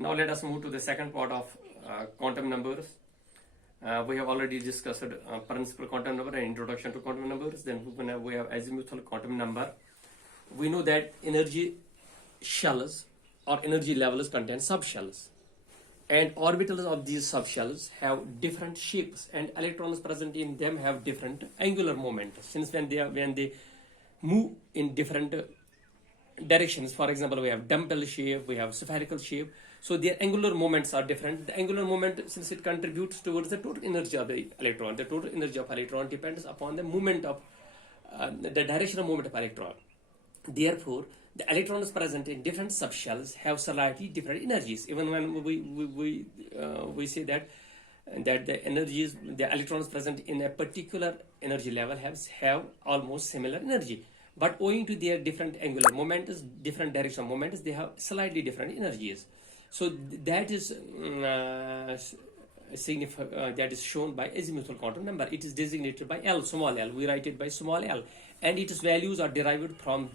Now let us move to the second part of quantum numbers. We have already discussed principal quantum number and introduction to quantum numbers. Then we have azimuthal quantum number. We know that energy shells or energy levels contain subshells, and orbitals of these subshells have different shapes, and electrons present in them have different angular moment. Since when they move in different directions, for example, we have dumbbell shape, we have spherical shape, so their angular moments are different. The angular moment, since it contributes towards the total energy of the electron, the total energy of electron depends upon the movement of the directional movement of electron. Therefore, the electrons present in different subshells have slightly different energies. Even when we say that the energies, the electrons present in a particular energy level have almost similar energy, but owing to their different angular moments, different directional moments, they have slightly different energies. So that is that is shown by azimuthal quantum number. It is designated by L, small l. We write it by small l, and its values are derived from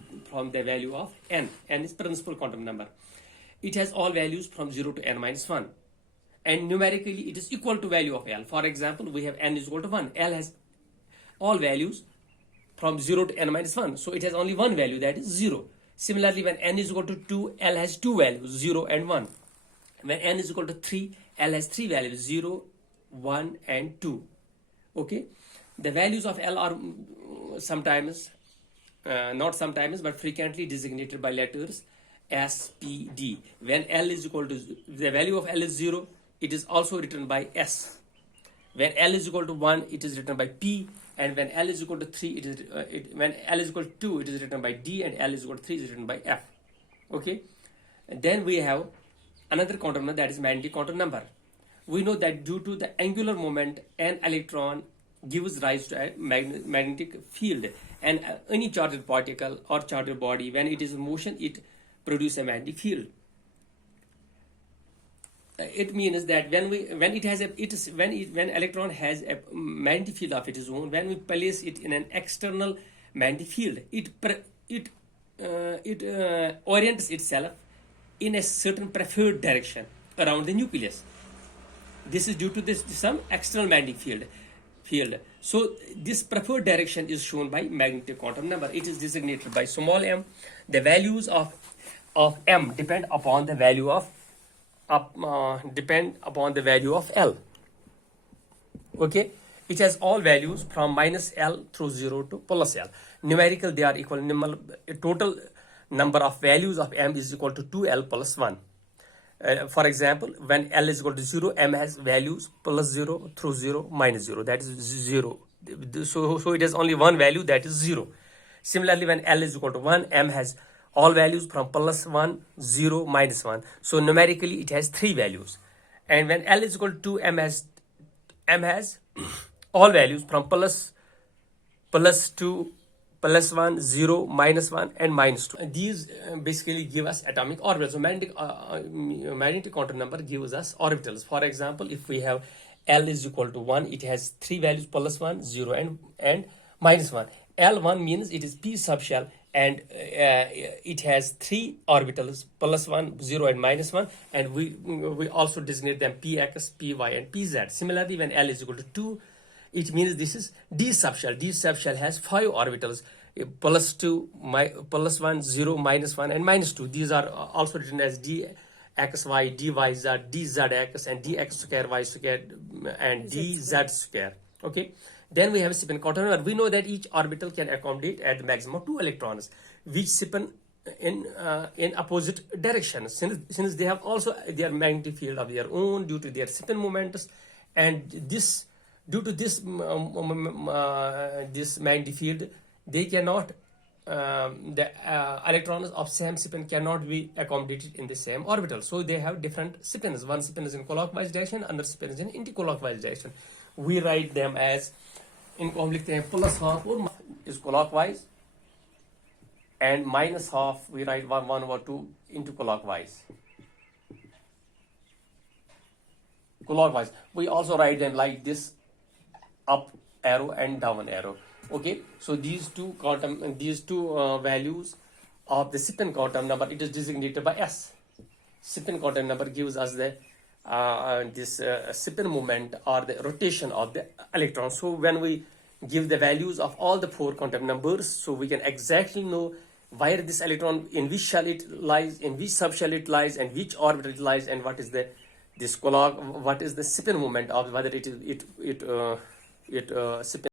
the value of n. N is principal quantum number. It has all values from 0 to n minus 1, and numerically it is equal to value of L. For example, we have n is equal to 1. L has all values from 0 to n minus 1, so it has only one value, that is 0. Similarly, when n is equal to 2, L has two values, 0 and 1. When n is equal to 3, L has three values, 0, 1 and 2. Okay, the values of L are sometimes, not sometimes, but frequently designated by letters S, P, D. When L is equal to, the value of L is 0, it is also written by S. When L is equal to 1, it is written by P, and when L is equal to 3, when L is equal to 2, it is written by D, and L is equal to 3 is written by F. Okay, and then we have another quantum number, that is magnetic quantum number. We know that due to the angular moment, an electron gives rise to a magnetic field, and any charged particle or charged body, when it is in motion, it produces a magnetic field. It means that when electron has a magnetic field of its own, when we place it in an external magnetic field, it orients itself in a certain preferred direction around the nucleus. This is due to some external magnetic field. So this preferred direction is shown by magnetic quantum number. It is designated by small m. The values of m depend upon the value of L. Okay, it has all values from minus L through 0 to plus L. Numerical, they are equal. Total number of values of m is equal to 2L plus 1. For example, when L is equal to 0, m has values plus 0 through 0 minus 0, that is 0. So it has only one value, that is 0. Similarly, when L is equal to 1, m has all values from plus 1, 0, minus 1. So numerically it has three values. And when L is equal to 2, m has all values from plus 2, plus 1, 0, minus 1 and minus 2. These basically give us atomic orbitals. So magnetic quantum number gives us orbitals. For example, if we have L is equal to 1, it has three values, plus 1, 0 and minus 1. L1 means it is p subshell, and it has three orbitals, plus 1, 0 and minus 1, and we also designate them px, py and pz. Similarly, when L is equal to 2, it means this is d subshell. D subshell has five orbitals, plus 2, plus 1, 0, minus 1 and minus 2. These are also written as dxy, dyz, dzx and dx square, y square and dz square. Okay, then we have a spin quantum number. We know that each orbital can accommodate at the maximum 2 electrons, which spin in opposite directions, since they have also their magnetic field of their own due to their spin moments, and this due to this this magnetic field, they cannot the electrons of same spin cannot be accommodated in the same orbital. So they have different spins. One spin is in clockwise direction, another spin is in anti-clockwise direction. We write them as, इनको हम लिखते हैं plus half or is clockwise, and minus half we write 1 over 2 into clockwise. We also write them like this, up arrow and down arrow. Okay, so these two values of the spin quantum number, it is designated by S. spin quantum number gives us the this spin moment or the rotation of the electron. So when we give the values of all the 4 quantum numbers, so we can exactly know where this electron, in which shell it lies, in which subshell it lies, and which orbital it lies, and what is the what is the spin moment of whether it spin